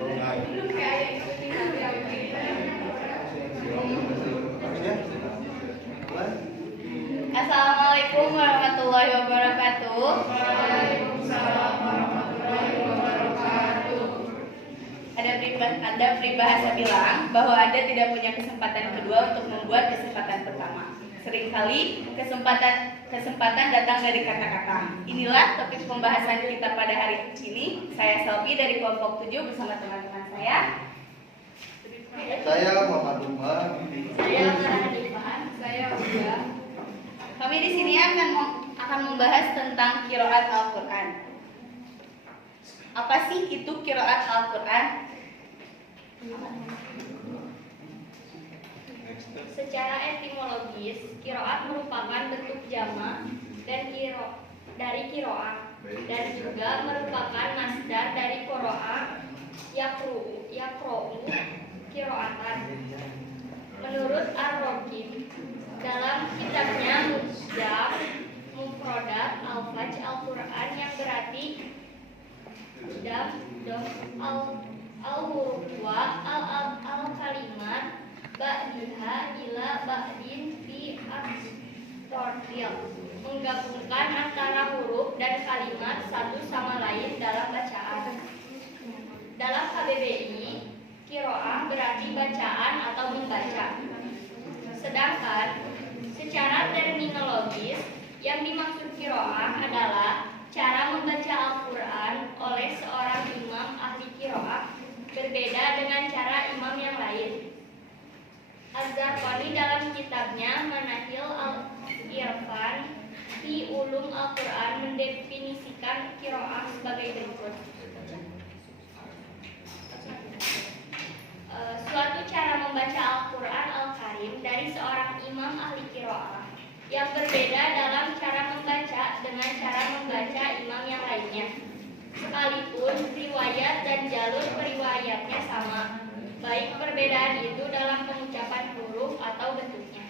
Assalamualaikum warahmatullahi wabarakatuh. Waalaikumsalam warahmatullahi wabarakatuh. Ada peribahasa bilang bahwa Anda tidak punya kesempatan kedua untuk membuat kesempatan pertama. Seringkali kesempatan datang dari kata-kata. Inilah topik pembahasan kita pada hari ini. Saya Selvi dari kelompok 7 bersama teman-teman saya. Saya Muhammad Umar. Saya Hanifah. Saya Uda. Kami di sini akan membahas tentang qiraat Al-Quran. Apa sih itu qiraat Al-Quran? Secara etimologis, qiraat merupakan bentuk jamak dan dari qiraah dan juga merupakan masdar dari qiraah yaqra'u qiraatan. Menurut Ar-Raghib dalam kitabnya Mufradat Al-Fajr Al-Quran yang berarti al-huruf wa al-kalimat ba'diha ila ba'din fi at-tartil, menggabungkan antara huruf dan kalimat satu sama lain dalam bacaan. Dalam KBBI, qiraah berarti bacaan atau membaca. Sedangkan secara terminologis yang dimaksud qiraah adalah cara membaca Al-Quran oleh seorang imam ahli qiraah berbeda dengan cara imam yang lain. Az-Zarqani dalam kitabnya Manahil Al-Irfan fi Ulum Al-Quran mendefinisikan qiraah sebagai berikut. Suatu cara membaca Al-Quran Al-Karim dari seorang imam ahli qiraah yang berbeda dalam cara membaca dengan cara membaca imam yang lainnya, sekalipun riwayat dan jalur periwayatnya sama, baik perbedaan itu dalam pengucapan huruf atau bentuknya.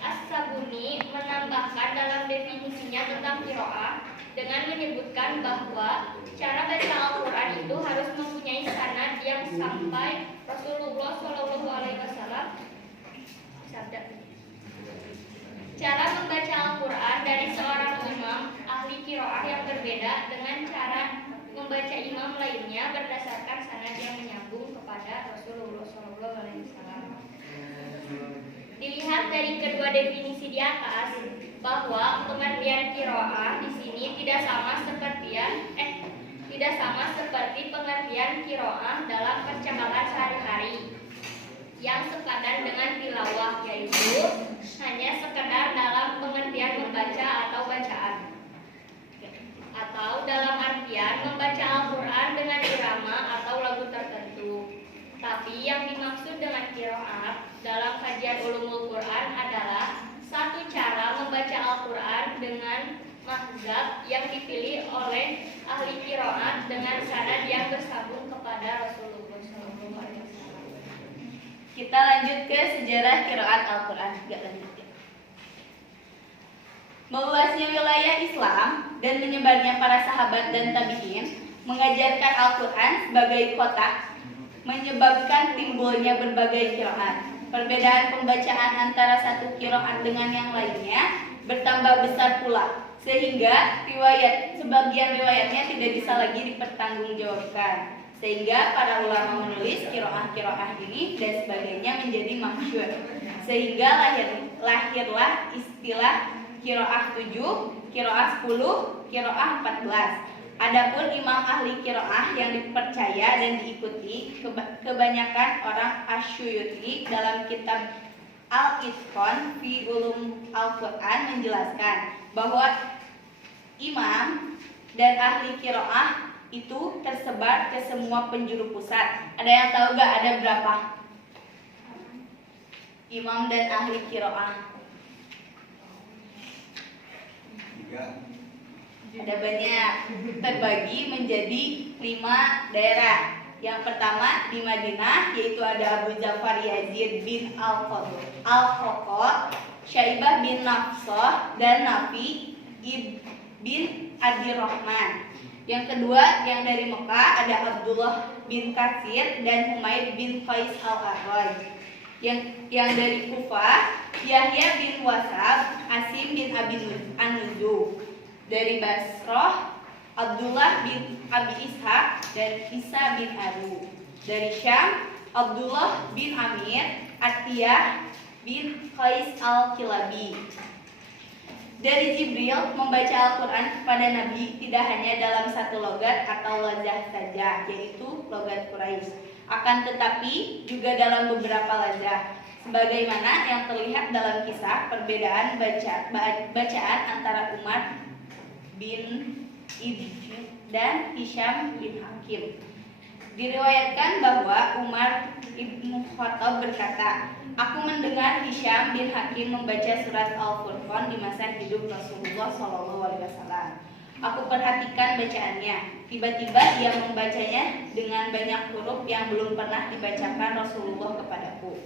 As-Sabuni menambahkan dalam definisinya tentang qiraah dengan menyebutkan bahwa cara baca Al-Quran itu harus mempunyai sanad yang sampai Rasulullah SAW sabda. Cara membaca Al-Quran dari seorang imam ahli qiraah yang berbeda dengan cara membaca imam lainnya berdasarkan sanad yang menyambung kepada Rasulullah SAW. Dilihat dari kedua definisi di atas bahwa pengertian qiraah di sini tidak sama seperti pengertian qiraah dalam percakapan sehari-hari yang sepadan dengan tilawah, yaitu hanya sekedar dalam pengertian membaca atau bacaan, atau dalam artian membaca Al-Quran dengan irama atau lagu tertentu. Tapi yang dimaksud dengan qiraat dalam kajian ulumul Quran adalah satu cara membaca Al-Quran dengan mahzab yang dipilih oleh ahli qiraat dengan sanad yang bersambung kepada Rasulullah SAW. Kita lanjut ke sejarah qiraat Al-Quran. Meluasnya wilayah Islam dan menyebarnya para sahabat dan tabi'in mengajarkan Al-Quran sebagai kotak menyebabkan timbulnya berbagai qiraat. Perbedaan pembacaan antara satu qiraat dengan yang lainnya bertambah besar pula, sehingga sebagian riwayatnya tidak bisa lagi dipertanggungjawabkan. Sehingga para ulama menulis qiraah-qiraah ini dan sebagainya menjadi masyhur. Sehingga lahirlah istilah qiraah 7, qiraah 10, qiraah 14. Adapun imam ahli qiraah yang dipercaya dan diikuti kebanyakan orang Asyuyuti dalam kitab Al-Itqan fi Ulum Al-Quran menjelaskan bahwa imam dan ahli qiraah itu tersebar ke semua penjuru pusat. Ada yang tahu gak ada berapa imam dan ahli qiraah? 3. Ada banyak, terbagi menjadi 5 daerah. Yang pertama di Madinah, yaitu ada Abu Ja'far Yazid bin Al-Qaqat, Syaibah bin Nafsah, dan Nafi bin Abdirrahman. Yang kedua yang dari Mekah ada Abdullah bin Katsir dan Humaid bin Qais al-Arraj. Yang dari Kufah Yahya bin Wasab, Asim bin Abi An-Nuzu. Dari Basrah Abdullah bin Abi Ishaq dan Isa bin Aru. Dari Syam Abdullah bin Amir, Atiyah bin Qais al-Kilabi. Dari Jibril membaca Al-Quran kepada Nabi tidak hanya dalam satu logat atau lazah saja, yaitu logat Quraisy, akan tetapi juga dalam beberapa lazah, sebagaimana yang terlihat dalam kisah perbedaan bacaan antara Umar bin Idris dan Hisham bin Hakim. Diriwayatkan bahwa Umar ibn Khattab berkata, "Aku mendengar Hisham bin Hakim membaca surat Al-Furqan di masa hidup Rasulullah SAW. Aku perhatikan bacaannya. Tiba-tiba ia membacanya dengan banyak huruf yang belum pernah dibacakan Rasulullah kepadaku.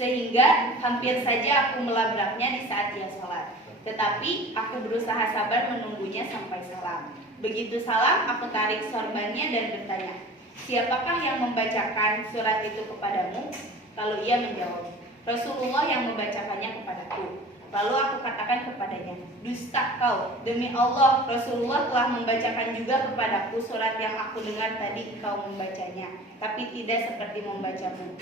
Sehingga hampir saja aku melabraknya di saat ia salat. Tetapi aku berusaha sabar menunggunya sampai salam. Begitu salam, aku tarik sorbannya dan bertanya, 'Siapakah yang membacakan surat itu kepadamu?' Lalu ia menjawab, 'Rasulullah yang membacakannya kepadaku.' Lalu aku katakan kepadanya, 'Dusta kau, demi Allah Rasulullah telah membacakan juga kepadaku surat yang aku dengar tadi engkau membacanya, tapi tidak seperti membacamu.'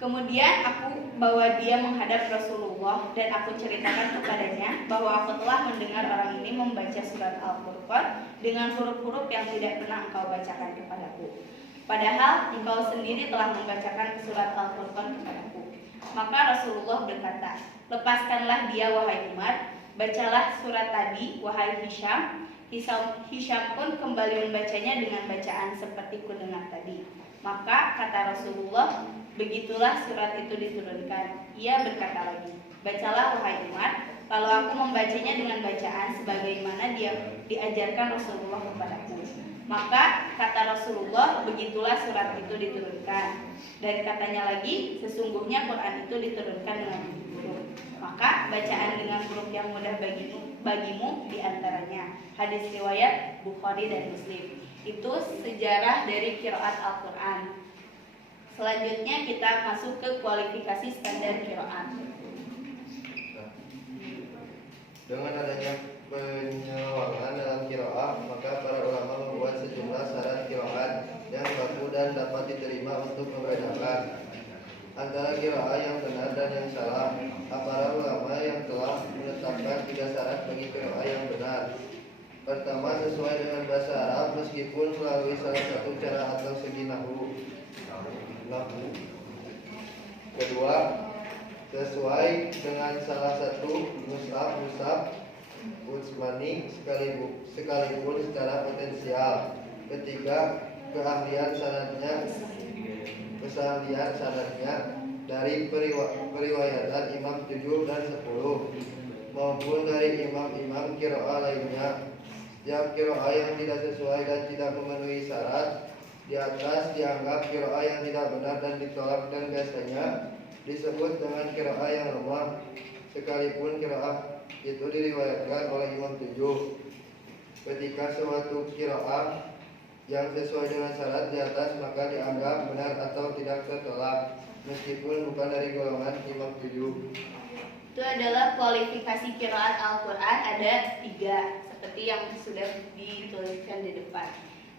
Kemudian aku bawa dia menghadap Rasulullah dan aku ceritakan kepadanya bahwa aku telah mendengar orang ini membaca surat Al-Furqan dengan huruf-huruf yang tidak pernah engkau bacakan kepadaku. Padahal engkau sendiri telah membacakan surat Al-Furqan kepadaku.' Maka Rasulullah berkata, 'Lepaskanlah dia wahai Umar, bacalah surat tadi wahai Hisham.' Hisham pun kembali membacanya dengan bacaan seperti kudengar tadi. Maka kata Rasulullah, 'Begitulah surat itu diturunkan.' Ia berkata lagi, 'Bacalah wahai Umar.' Lalu aku membacanya dengan bacaan sebagaimana dia diajarkan Rasulullah kepadaku. Maka kata Rasulullah, 'Begitulah surat itu diturunkan.' Dan katanya lagi, 'Sesungguhnya Quran itu diturunkan dengan huruf. Maka bacaan dengan huruf yang mudah bagimu diantaranya.' Hadis riwayat Bukhari dan Muslim. Itu sejarah dari qiraat Al-Quran. Selanjutnya kita masuk ke kualifikasi standar qiraat. Dengan adanya penyelewenggan dalam qiraat, maka para ulama membuat sejumlah syarat qiraat yang baku dan dapat diterima untuk membedakan antara qiraat yang benar dan yang salah. Para ulama yang telah menetapkan 3 syarat bagi qiraat yang benar. Pertama, sesuai dengan bahasa Arab meskipun melalui salah satu cara atau segi nahwu. Kedua, sesuai dengan salah satu mushaf Utsmani sekalipun secara potensial. Ketiga, keahlian sanadnya dari periwayatan imam 7 dan 10 maupun dari imam-imam qiraat lainnya. Setiap qiraat yang tidak sesuai dan tidak memenuhi syarat di atas dianggap qiraat yang tidak benar dan ditolak, dan biasanya disebut dengan qiraat yang lemah sekalipun qiraat itu diriwayatkan oleh imam 7. Ketika suatu qiraat yang sesuai dengan syarat di atas maka dianggap benar atau tidak tertolak meskipun bukan dari golongan imam 7. Itu adalah kualifikasi qiraat Al-Quran, ada 3 seperti yang sudah dituliskan di depan.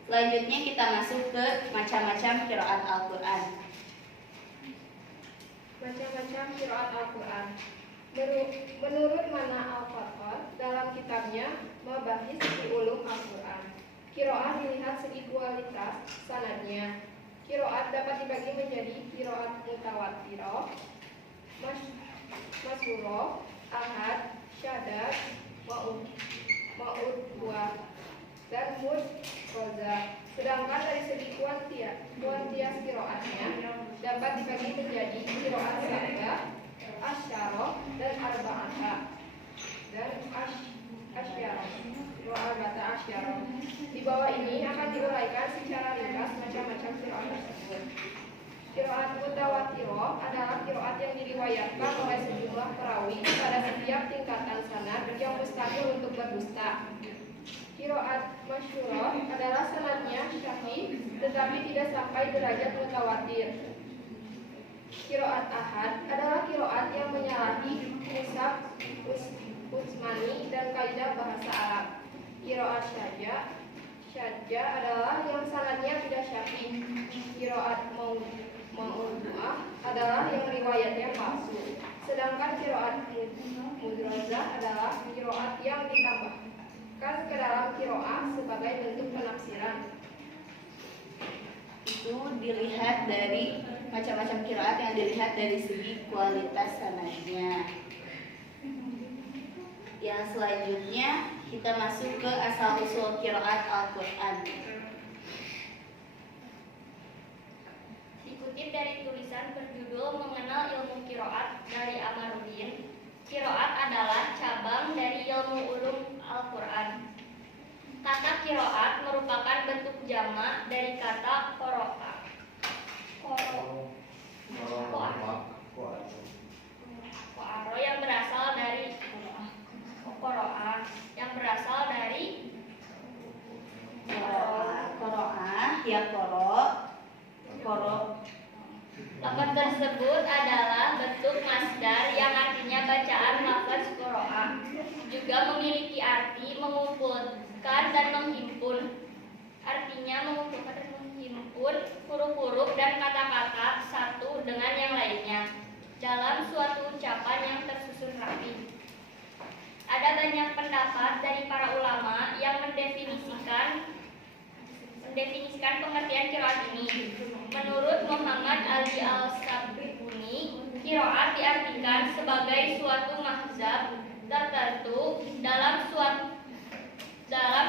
Selanjutnya kita masuk ke macam-macam qiraat Al-Quran. Macam-macam qiraat Al-Quran. Menurut Mana Al-Fatihah dalam kitabnya Mabahis fi Ulum Al-Quran, qiraat dilihat segi kualitas sanadnya. Qiraat dapat dibagi menjadi qiraat mutawatirah, masyhurah, ahad, syadad, ma'udwah, dan mudroza. Sedangkan dari segi kuantitas qiraatnya dapat dibagi menjadi qiraat sab'ah, asyarah, dan arba'ata, dan asyarah. Di bawah ini akan diuraikan secara ringkas macam-macam qiraat tersebut. Qiraat mutawatirah adalah qiraat yang diriwayatkan oleh sejumlah perawi pada setiap tingkatan sanad yang mustahil untuk berdusta. Qiraat masyhurah adalah sanadnya syahih tetapi tidak sampai derajat mutawatir. Qiraat ahad adalah qiraat yang menyalahi nisab Utsmani dan kaidah bahasa Arab. Qiraat syadza adalah yang sanadnya tidak syahih. Qiraat maudu'ah adalah yang riwayatnya palsu. Sedangkan qiraat mudrazah adalah qiraat yang ditambahkan ke dalam qiraah sebagai bentuk penafsiran. Itu dilihat dari macam-macam qiraat yang dilihat dari segi kualitas sanadnya. Yang selanjutnya kita masuk ke asal usul qiraat Al-Qur'an. Dikutip dari tulisan berjudul Mengenal Ilmu Qiraat dari Amaruddin, qiraat adalah cabang dari ilmu ulum Al-Quran. Kata qiraat merupakan bentuk jamak dari kata qoro'a. Qoro'a yang berasal dari qoro'a yang berasal dari Qoro'ah ya qoro. lafaz tersebut adalah bentuk masdar yang artinya bacaan lafaz qoro'a. Juga memiliki arti mengumpulkan dan menghimpun. Artinya mengumpulkan dan menghimpun huruf-huruf dan kata-kata satu dengan yang lainnya dalam suatu ucapan yang tersusun rapi. Ada banyak pendapat dari para ulama yang mendefinisikan pengertian qiraat ini. Menurut Muhammad Ali Al-Sabuni, qiraat diartikan sebagai suatu mahzab tertentu dalam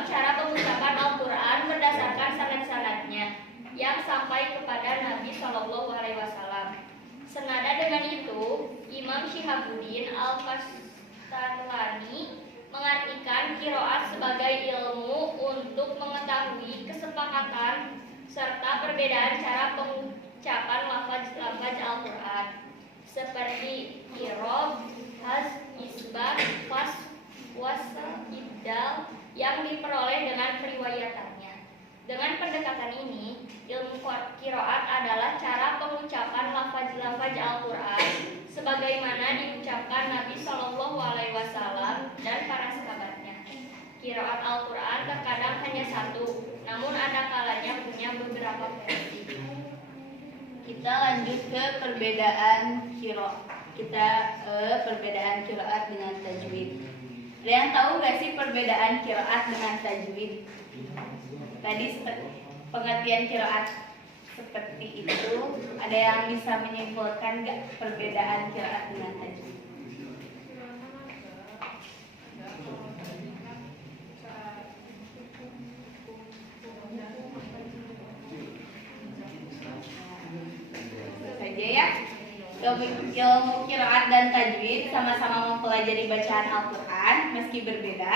cara pengucapan Al-Quran berdasarkan sanad-sanadnya yang sampai kepada Nabi Shallallahu Alaihi Wasallam. Senada dengan itu, Imam Syihabuddin Al-Kastalani mengartikan qiraat sebagai ilmu untuk mengetahui kesepakatan serta perbedaan cara pengucapan lafaz-lafaz Al-Quran seperti irob, haz, isbat, fas, wasa, ibdal yang diperoleh dengan periwayatannya. Dengan pendekatan ini, ilmu qiraat adalah cara pengucapan lafaz-lafaz Al-Quran sebagaimana diucapkan Nabi Shallallahu Alaihi Wasallam dan para sahabatnya. Qiraat Al-Quran terkadang hanya satu, namun ada kalanya punya beberapa versi. Kita lanjut ke perbedaan qiraat dengan tajwid. Ada yang tahu nggak sih perbedaan qiraat dengan tajwid? Tadi pengertian qiraat seperti itu, ada yang bisa menyimpulkan nggak perbedaan qiraat dengan tajwid? Saja ya. Ilmu qiraat dan tajwid sama-sama mempelajari bacaan Al-Quran meski berbeda.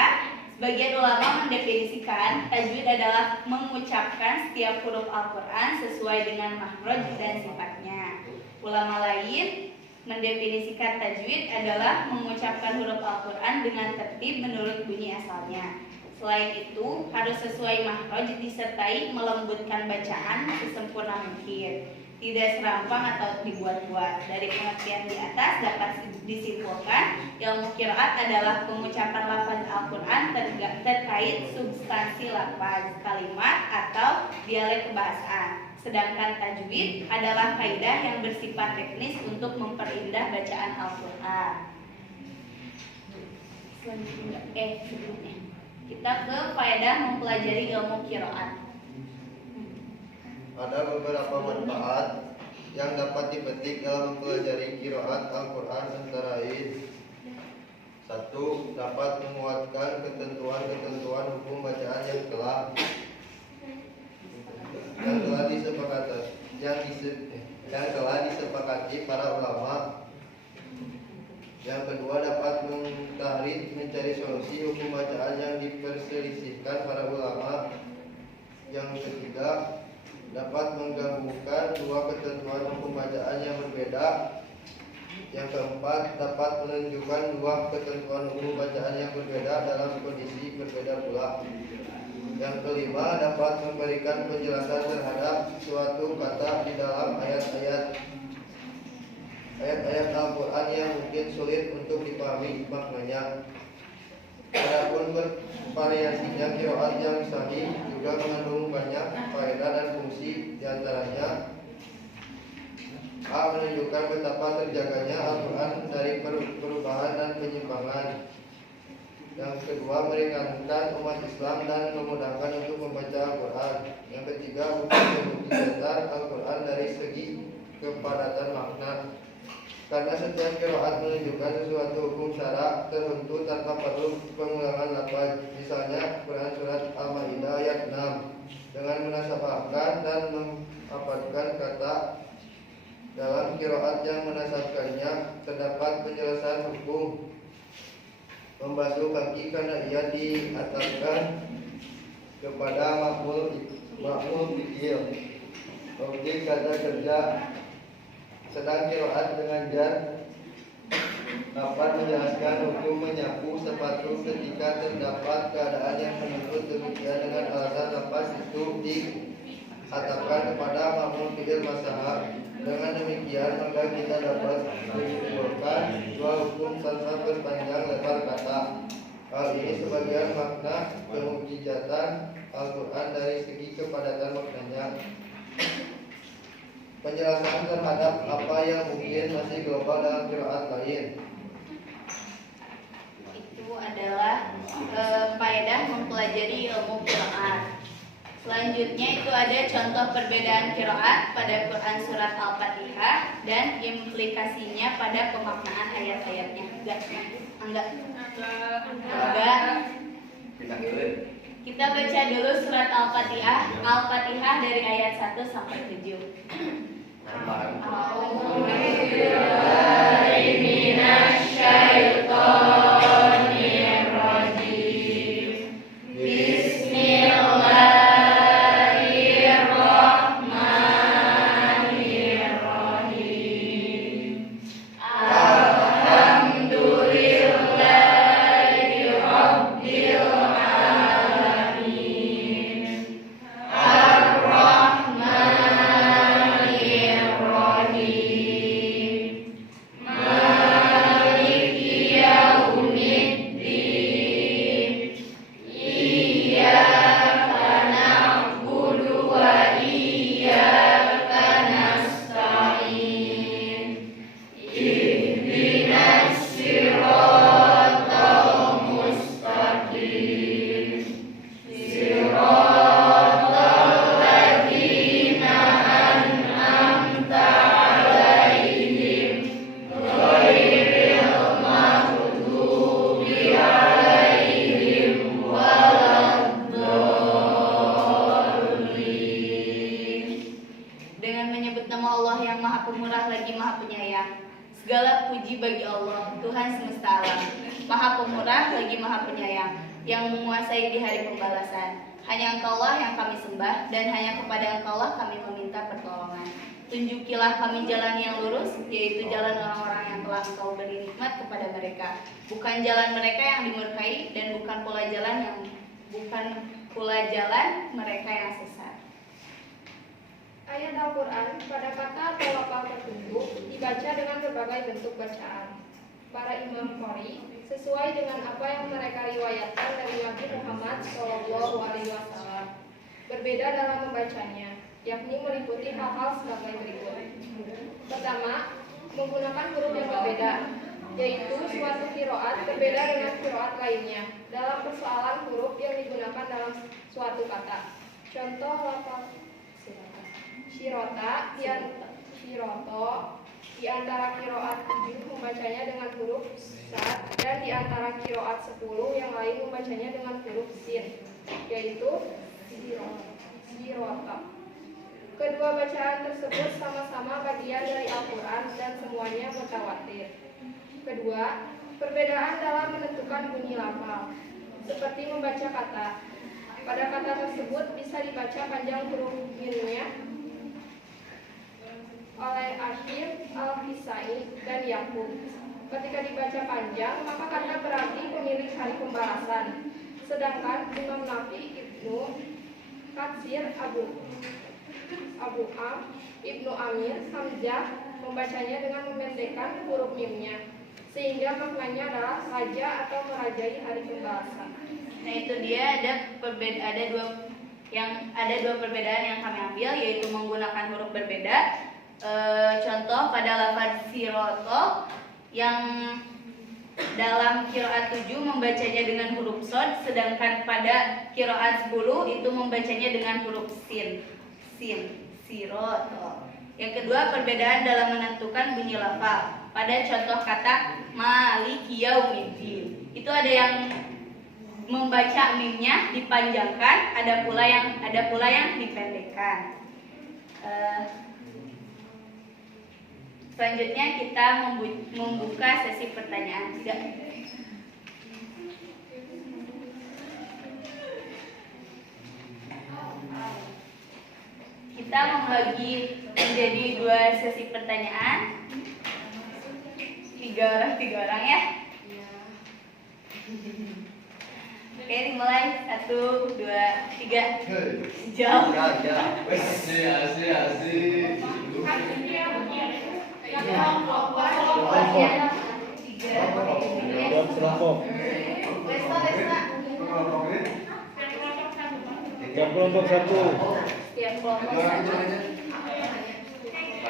Sebagian ulama mendefinisikan tajwid adalah mengucapkan setiap huruf Al-Quran sesuai dengan makhraj dan sifatnya. Ulama lain mendefinisikan tajwid adalah mengucapkan huruf Al-Quran dengan tertib menurut bunyi asalnya. Selain itu, harus sesuai makhraj disertai melembutkan bacaan sesempurna mungkin, tidak serampang atau dibuat-buat. Dari pengertian di atas dapat disimpulkan ilmu qiraat adalah pengucapan lafaz Al-Quran terkait substansi lafaz, kalimat atau dialek kebahasaan. Sedangkan tajwid adalah kaidah yang bersifat teknis untuk memperindah bacaan Al-Quran. Sebelumnya kita ke faedah mempelajari ilmu qiraat. Ada beberapa manfaat yang dapat dipetik dalam mempelajari qiraat Al-Quran antara lain: 1. Dapat menguatkan ketentuan-ketentuan hukum bacaan yang telah disepakati para ulama. Yang kedua, dapat mencari solusi hukum bacaan yang diperselisihkan para ulama. Yang ketiga, dapat menggabungkan dua ketentuan hukum bacaan yang berbeda Yang keempat, dapat menunjukkan dua ketentuan hukum bacaan yang berbeda dalam kondisi berbeda pula. Yang kelima, dapat memberikan penjelasan terhadap suatu kata di dalam ayat-ayat Al-Quran yang mungkin sulit untuk dipahami maknanya. Adapun bervariasinya qiraat yang sahih juga mengandung banyak faedah dan fungsi, diantaranya A. Menunjukkan betapa terjaganya Al-Quran dari perubahan dan penyimpangan. Yang kedua, meringankan umat Islam dan memudahkan untuk membaca Al-Quran. Yang ketiga, bukan terbukti datar Al-Quran dari segi kepadatan makna. Karena setiap qiraat menunjukkan sesuatu hukum syara tertentu tanpa perlu pengulangan lafaz. Misalnya Quran surat Al-Maidah ayat 6 dengan menasabahkan dan menghafalkan kata. Dalam qiraat yang menasabkannya terdapat penjelasan hukum membasuh kaki karena ia diataskan kepada maf'ul fi'il, objek kata kerja. Sedang qiraat dengan jar dapat menjelaskan hukum menyapu sepatu ketika terdapat keadaan yang menuntut demikian dengan alasan lafaz itu diatapkan kepada maf'ul fi'il masalah. Dengan demikian maka kita dapat menyimpulkan dua hukum tanpa berpanjang lebar kata. Hal ini sebagian makna kemukjizatan Al-Quran dari segi kepadatan maknanya. Penjelasan terhadap apa yang mungkin masih global dalam qiraat lain. Itu adalah faedah mempelajari ilmu qiraat. Selanjutnya itu ada contoh perbedaan qiraat pada Quran surat Al-Fatihah dan implikasinya pada pemaknaan ayat-ayatnya. Enggak. Kita baca dulu surat Al-Fatihah dari ayat 1 sampai 7. Segala puji bagi Allah, Tuhan semesta alam, Maha Pemurah lagi Maha Penyayang, yang menguasai di hari pembalasan. Hanya Engkaulah yang kami sembah, dan hanya kepada Engkaulah kami meminta pertolongan. Tunjukilah kami jalan yang lurus, yaitu jalan orang-orang yang telah Engkau beri nikmat kepada mereka. Bukan jalan mereka yang dimurkai, dan bukan pula jalan mereka yang sesat. Ayat Al-Quran pada kata atau lafal tertentu dibaca dengan berbagai bentuk bacaan. Para imam qori sesuai dengan apa yang mereka riwayatkan dari Nabi Muhammad SAW berbeda dalam membacanya, yakni meliputi hal-hal sebagai berikut. Pertama, menggunakan huruf yang berbeda, yaitu suatu qiraat berbeda dengan qiraat lainnya dalam persoalan huruf yang digunakan dalam suatu kata. Contoh lafal Syirota di antara qiraat 7 membacanya dengan huruf sad, dan di antara qiraat 10 yang lain membacanya dengan huruf sin, yaitu Syirota. Kedua bacaan tersebut sama-sama bagian dari Al-Quran dan semuanya mutawatir. Kedua, perbedaan dalam menentukan bunyi lafal, seperti membaca kata. Pada kata tersebut bisa dibaca panjang huruf minnya oleh Ashir, Al-Kisai, dan Yakub. Ketika dibaca panjang, maka kata berarti pemilik hari pembalasan. Sedangkan Imam Nafi, Ibnu Katsir, Abu Am, Ibnu Amir, Hamzah membacanya dengan memendekkan huruf mimnya, sehingga maknanya adalah raja atau merajai hari pembalasan. Nah itu dia ada dua perbedaan yang kami ambil, yaitu menggunakan huruf berbeda. Contoh pada lafaz siroto yang dalam qiraat 7 membacanya dengan huruf shad, sedangkan pada qiraat 10 itu membacanya dengan huruf sin, siroto. Yang kedua, perbedaan dalam menentukan bunyi lafaz. Pada contoh kata maliki yaumiddin, itu ada yang membaca mimnya dipanjangkan, ada pula yang dipendekkan. Selanjutnya kita membuka sesi pertanyaan. Kita membagi menjadi 2 sesi pertanyaan. 3 orang ya. Oke, dimulai 1, 2, 3. Jauh. Asik. Kelompok 1. Setiap kelompok 1.